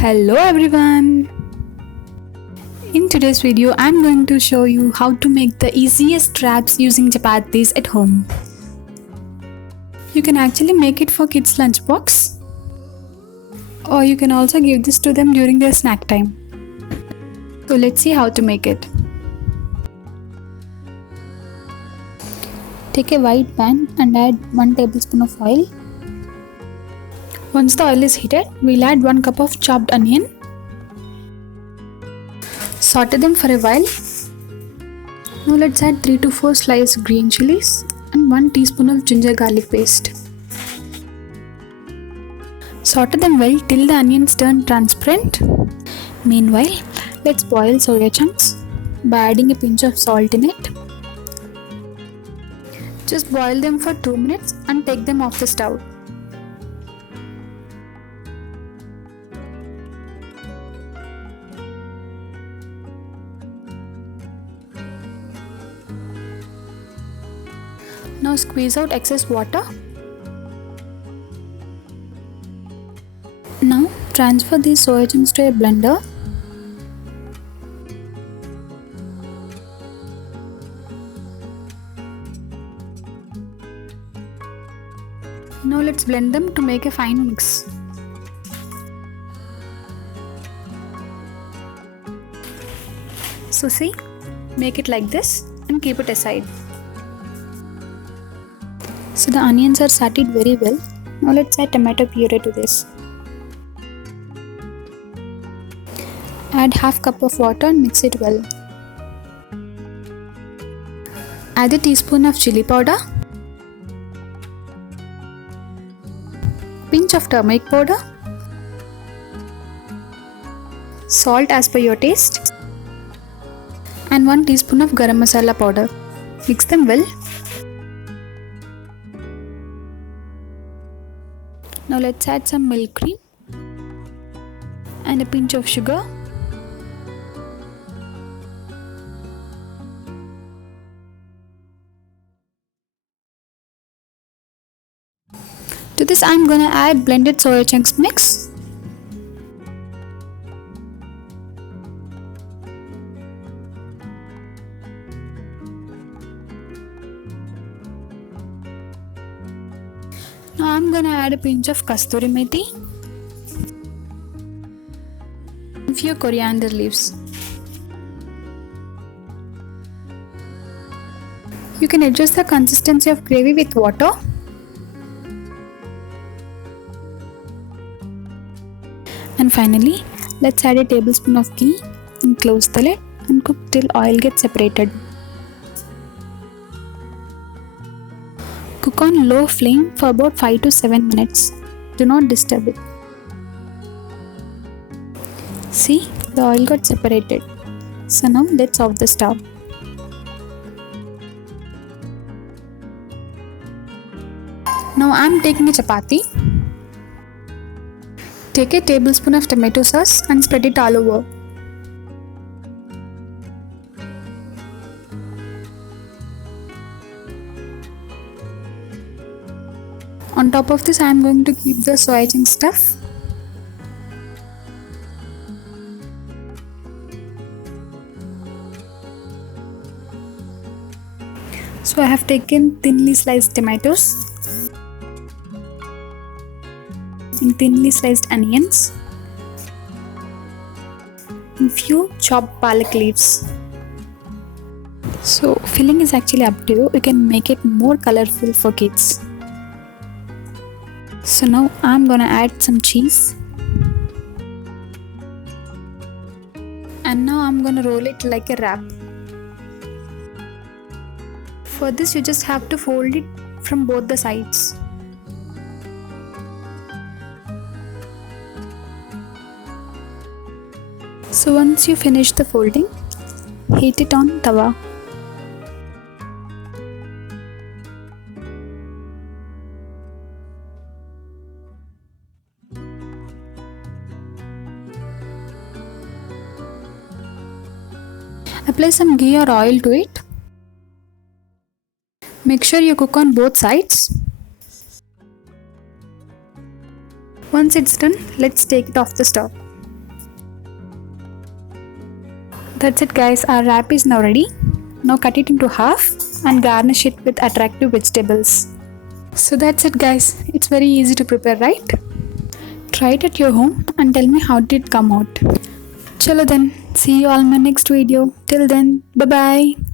Hello everyone! In today's video, I'm going to show you how to make the easiest wraps using chapatis at home. You can actually make it for kids' lunchbox, or you can also give this to them during their snack time. So let's see how to make it. Take a wide pan and add 1 tablespoon of oil. Once the oil is heated, we'll add 1 cup of chopped onion. Saute them for a while. Now let's add 3 to 4 sliced green chilies and 1 teaspoon of ginger garlic paste. Saute them well till the onions turn transparent. Meanwhile, let's boil soya chunks by adding a pinch of salt in it. Just boil them for 2 minutes and take them off the stove. Now squeeze out excess water. Now transfer these soya chunks to a blender. Now let's blend them to make a fine mix. So see, make it like this and keep it aside. So the onions are sauteed very well. Now let's add tomato puree to this. Add half cup of water and mix it well. Add a teaspoon of chili powder, pinch of turmeric powder, salt as per your taste, and 1 teaspoon of garam masala powder. Mix them well. Now let's add some milk cream and a pinch of sugar. To this I'm gonna add blended soya chunks mix. Now I'm gonna add a pinch of kasturi methi and few coriander leaves. You can adjust the consistency of gravy with water. And finally, let's add a tablespoon of ghee and close the lid and cook till oil gets separated. Cook on low flame for about 5 to 7 minutes. Do not disturb it. See, the oil got separated. So now let's off the stove. Now I am taking a chapati. Take a tablespoon of tomato sauce and spread it all over. On top of this, I am going to keep the soya chunk stuff. So I have taken thinly sliced tomatoes and thinly sliced onions and few chopped palak leaves. So filling is actually up to you. You can make it more colorful for kids. So now I'm gonna add some cheese. And now I'm gonna roll it like a wrap. For this you just have to fold it from both the sides. So once you finish the folding, heat it on tawa. Apply some ghee or oil to it. Make sure you cook on both sides. Once it's done, let's take it off the stove. That's it guys, our wrap is now ready. Now cut it into half and garnish it with attractive vegetables. So that's it guys, it's very easy to prepare, right? Try it at your home and tell me how did it come out. Chalo then, see you all in my next video. Till then, bye bye.